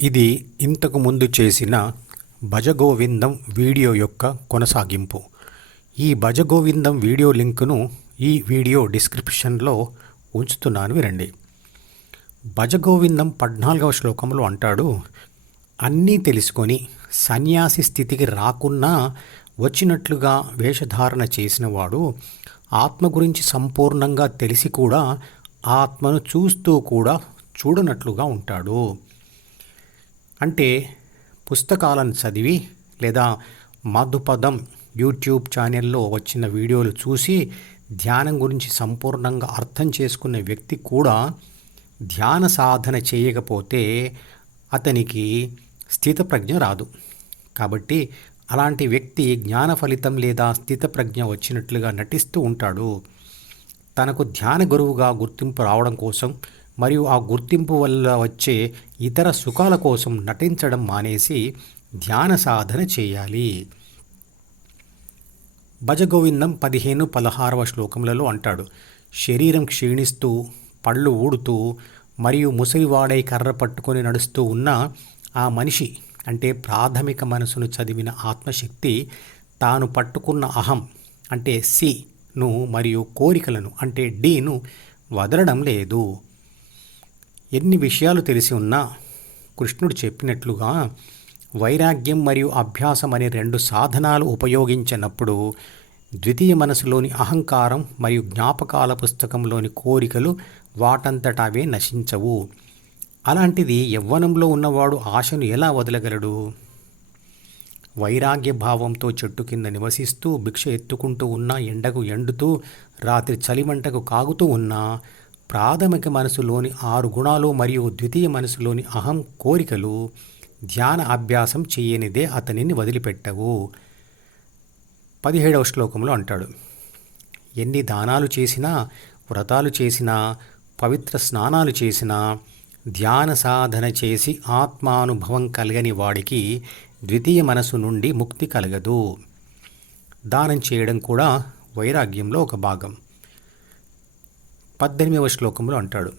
ఇది ఇంతకు ముందు చేసిన భజగోవిందం వీడియో యొక్క కొనసాగింపు. ఈ భజగోవిందం వీడియో లింకును ఈ వీడియో డిస్క్రిప్షన్లో ఉంచుతున్నాను, వినండి. భజగోవిందం 14వ శ్లోకంలో అంటాడు, అన్నీ తెలుసుకొని సన్యాసి స్థితికి రాకున్నా వచ్చినట్లుగా వేషధారణ చేసినవాడు ఆత్మ గురించి సంపూర్ణంగా తెలిసి కూడా ఆత్మను చూస్తూ కూడా చూడనట్లుగా ఉంటాడు. అంటే పుస్తకాలను చదివి లేదా మధుపదం యూట్యూబ్ ఛానల్లో వచ్చిన వీడియోలు చూసి ధ్యానం గురించి సంపూర్ణంగా అర్థం చేసుకున్న వ్యక్తి కూడా ధ్యాన సాధన చేయకపోతే అతనికి స్థితప్రజ్ఞ రాదు. కాబట్టి అలాంటి వ్యక్తి జ్ఞాన ఫలితం లేదా స్థితప్రజ్ఞ వచ్చినట్లుగా నటిస్తూ ఉంటాడు. తనకు ధ్యాన గురువుగా గుర్తింపు రావడం కోసం మరియు ఆ గుర్తింపు వల్ల వచ్చే ఇతర సుఖాల కోసం నటించడం మానేసి ధ్యాన సాధన చేయాలి. భజగోవిందం 15-16వ శ్లోకములలో అంటాడు, శరీరం క్షీణిస్తూ పళ్ళు ఊడుతూ మరియు ముసలివాడై కర్ర పట్టుకొని నడుస్తూ ఉన్న ఆ మనిషి అంటే ప్రాథమిక మనసును చదివిన ఆత్మశక్తి తాను పట్టుకున్న అహం అంటే సిను మరియు కోరికలను అంటే డిను వదలడం లేదు. ఎన్ని విషయాలు తెలిసి ఉన్నా కృష్ణుడు చెప్పినట్లుగా వైరాగ్యం మరియు అభ్యాసం అనే 2 సాధనాలు ఉపయోగించినప్పుడు ద్వితీయ మనసులోని అహంకారం మరియు జ్ఞాపకాల పుస్తకంలోని కోరికలు వాటంతట అవే నశించవు. అలాంటిది యవ్వనంలో ఉన్నవాడు ఆశను ఎలా వదలగలడు? వైరాగ్య భావంతో చెట్టు కింద నివసిస్తూ భిక్ష ఎత్తుకుంటూ ఉన్నా, ఎండకు ఎండుతూ రాత్రి చలిమంటకు కాగుతూ ఉన్నా ప్రాథమిక మనసులోని 6 గుణాలు మరియు ద్వితీయ మనసులోని అహం కోరికలు ధ్యాన అభ్యాసం చేయనిదే అతనిని వదిలిపెట్టవు. 17వ శ్లోకంలో అంటాడు, ఎన్ని దానాలు చేసినా, వ్రతాలు చేసినా, పవిత్ర స్నానాలు చేసినా, ధ్యాన సాధన చేసి ఆత్మానుభవం కలగని వాడికి ద్వితీయ మనసు నుండి ముక్తి కలగదు. దానం చేయడం కూడా వైరాగ్యంలో ఒక భాగం. 18వ శ్లోకంలో అంటాడు,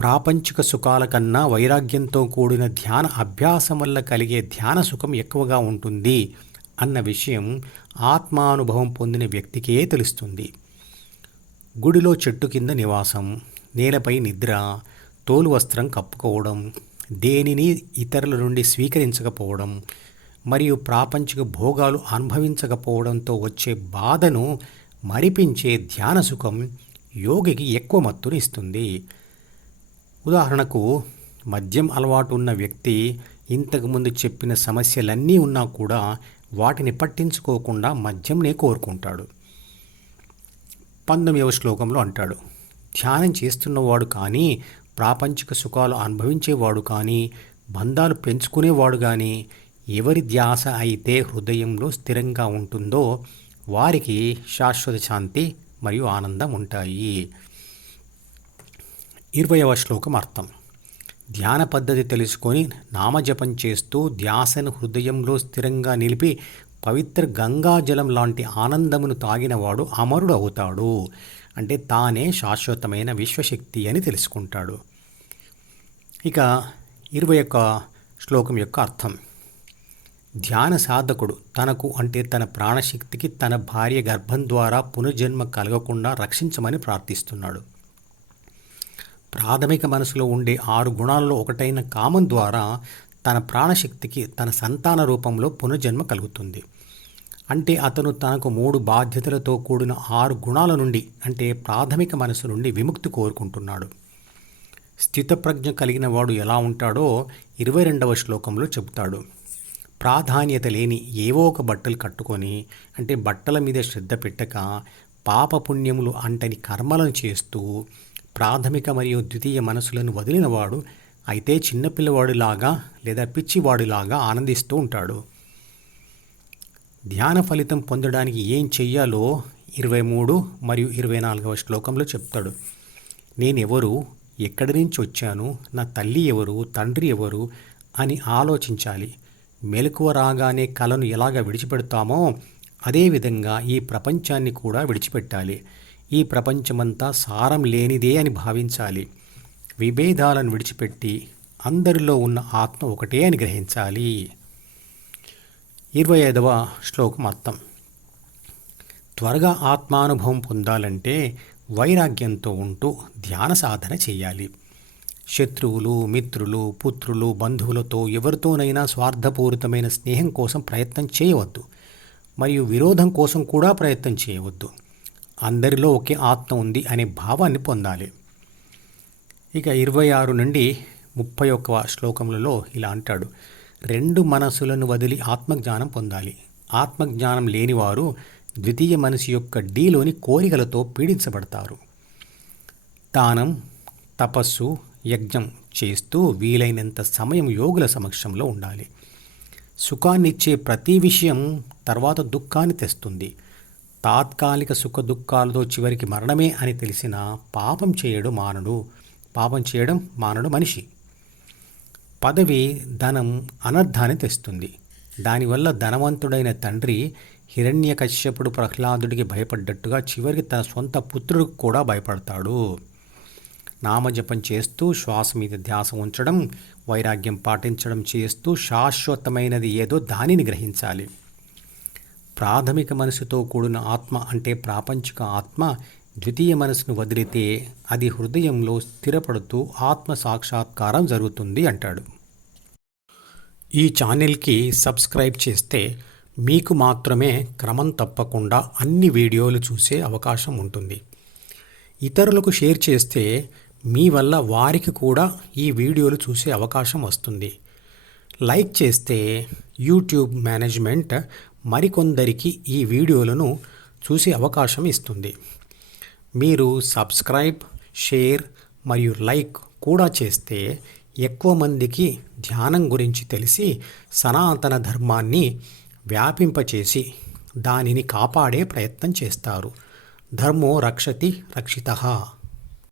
ప్రాపంచిక సుఖాల కన్నా వైరాగ్యంతో కూడిన ధ్యాన అభ్యాసం వల్ల కలిగే ధ్యాన సుఖం ఎక్కువగా ఉంటుంది అన్న విషయం ఆత్మానుభవం పొందిన వ్యక్తికే తెలుస్తుంది. గుడిలో చెట్టు కింద నివాసం, నేలపై నిద్ర, తోలు వస్త్రం కప్పుకోవడం, దేనిని ఇతరుల నుండి స్వీకరించకపోవడం మరియు ప్రాపంచిక భోగాలు అనుభవించకపోవడంతో వచ్చే బాధను మరిపించే ధ్యాన సుఖం యోగికి ఎక్కువ మత్తుని ఇస్తుంది. ఉదాహరణకు, మద్యం అలవాటు ఉన్న వ్యక్తి ఇంతకుముందు చెప్పిన సమస్యలన్నీ ఉన్నా కూడా వాటిని పట్టించుకోకుండా మద్యంనే కోరుకుంటాడు. 19వ శ్లోకంలో అంటాడు, ధ్యానం చేస్తున్నవాడు కానీ, ప్రాపంచిక సుఖాలు అనుభవించేవాడు కానీ, బంధాలు పెంచుకునేవాడు కానీ ఎవరి ధ్యాస అయితే హృదయంలో స్థిరంగా ఉంటుందో వారికి శాశ్వత శాంతి మరియు ఆనందం ఉంటాయి. 20వ శ్లోకం అర్థం, ధ్యాన పద్ధతి తెలుసుకొని నామజపం చేస్తూ ధ్యాసను హృదయంలో స్థిరంగా నిలిపి పవిత్ర గంగాజలం లాంటి ఆనందమును తాగినవాడు అమరుడు అవుతాడు. అంటే తానే శాశ్వతమైన విశ్వశక్తి అని తెలుసుకుంటాడు. ఇక 21వ శ్లోకం యొక్క అర్థం, ధ్యాన సాధకుడు తనకు అంటే తన ప్రాణశక్తికి తన భార్య గర్భం ద్వారా పునర్జన్మ కలగకుండా రక్షించమని ప్రార్థిస్తున్నాడు. ప్రాథమిక మనసులో ఉండే 6 గుణాలలో ఒకటైన కామం ద్వారా తన ప్రాణశక్తికి తన సంతాన రూపంలో పునర్జన్మ కలుగుతుంది. అంటే అతను తనకు 3 బాధ్యతలతో కూడిన 6 గుణాల నుండి అంటే ప్రాథమిక మనసు నుండి విముక్తి కోరుకుంటున్నాడు. స్థితప్రజ్ఞ కలిగిన వాడు ఎలా ఉంటాడో 22వ శ్లోకంలో చెబుతాడు. ప్రాధాన్యత లేని ఏవో ఒక బట్టలు కట్టుకొని అంటే బట్టల మీద శ్రద్ధ పెట్టక పాపపుణ్యములు అంటని కర్మలను చేస్తూ ప్రాథమిక మరియు ద్వితీయ మనసులను వదిలినవాడు అయితే చిన్నపిల్లవాడిలాగా లేదా పిచ్చివాడిలాగా ఆనందిస్తూ ఉంటాడు. ధ్యాన ఫలితం పొందడానికి ఏం చెయ్యాలో 23 మరియు 24వ శ్లోకంలో చెప్తాడు. నేనెవరు, ఎక్కడి నుంచి వచ్చాను, నా తల్లి ఎవరు, తండ్రి ఎవరు అని ఆలోచించాలి. మెలకువ రాగానే కలను ఎలాగ విడిచిపెడతామో అదేవిధంగా ఈ ప్రపంచాన్ని కూడా విడిచిపెట్టాలి. ఈ ప్రపంచమంతా సారం లేనిదే అని భావించాలి. విభేదాలను విడిచిపెట్టి అందరిలో ఉన్న ఆత్మ ఒకటే అని గ్రహించాలి. 25వ శ్లోకం అర్థం. త్వరగా ఆత్మానుభవం పొందాలంటే వైరాగ్యంతో ఉంటూ ధ్యాన సాధన చేయాలి. శత్రువులు, మిత్రులు, పుత్రులు, బంధువులతో ఎవరితోనైనా స్వార్థపూరితమైన స్నేహం కోసం ప్రయత్నం చేయవద్దు. మరియు విరోధం కోసం కూడా ప్రయత్నం చేయవద్దు. అందరిలో ఒకే ఆత్మ ఉంది అనే భావాన్ని పొందాలి. ఇక 26 నుండి 31వ శ్లోకములలో ఇలా అంటాడు. 2 మనసులను వదిలి ఆత్మజ్ఞానం పొందాలి. ఆత్మజ్ఞానం లేనివారు ద్వితీయ మనసు యొక్క డీలోని కోరికలతో పీడించబడతారు. దానం, తపస్సు, యజ్ఞం చేస్తూ వీలైనంత సమయం యోగుల సమక్షంలో ఉండాలి. సుఖాన్నిచ్చే ప్రతి విషయం తర్వాత దుఃఖాన్ని తెస్తుంది. తాత్కాలిక సుఖ దుఃఖాలతో చివరికి మరణమే అని తెలిసిన పాపం చేయడం మానడు మనిషి. పదవి, ధనం అనర్థాన్ని తెస్తుంది. దానివల్ల ధనవంతుడైన తండ్రి హిరణ్యకశ్యపుడు ప్రహ్లాదుడికి భయపడ్డట్టుగా చివరికి తన సొంత పుత్రుడికి కూడా భయపడతాడు. నామజపం చేస్తూ శ్వాస మీద ధ్యాస ఉంచడం, వైరాగ్యం పాటించడం చేస్తూ శాశ్వతమైనది ఏదో దానిని గ్రహించాలి. ప్రాథమిక మనసుతో కూడిన ఆత్మ అంటే ప్రాపంచిక ఆత్మ ద్వితీయ మనసును వదిలితే అది హృదయంలో స్థిరపడుతూ ఆత్మ సాక్షాత్కారం జరుగుతుంది అంటాడు. ఈ ఛానల్కి సబ్స్క్రైబ్ చేస్తే మీకు మాత్రమే క్రమం తప్పకుండా అన్ని వీడియోలు చూసే అవకాశం ఉంటుంది. ఇతరులకు షేర్ చేస్తే మీ వల్ల వారికి కూడా ఈ వీడియోలు చూసే అవకాశం వస్తుంది. లైక్ చేస్తే యూట్యూబ్ మేనేజ్మెంట్ మరికొందరికి ఈ వీడియోలను చూసే అవకాశం ఇస్తుంది. మీరు సబ్స్క్రైబ్, షేర్ మరియు లైక్ కూడా చేస్తే ఎక్కువ మందికి ధ్యానం గురించి తెలిసి సనాతన ధర్మాన్ని వ్యాపింపచేసి దానిని కాపాడే ప్రయత్నం చేస్తారు. ధర్మో రక్షతి రక్షితః.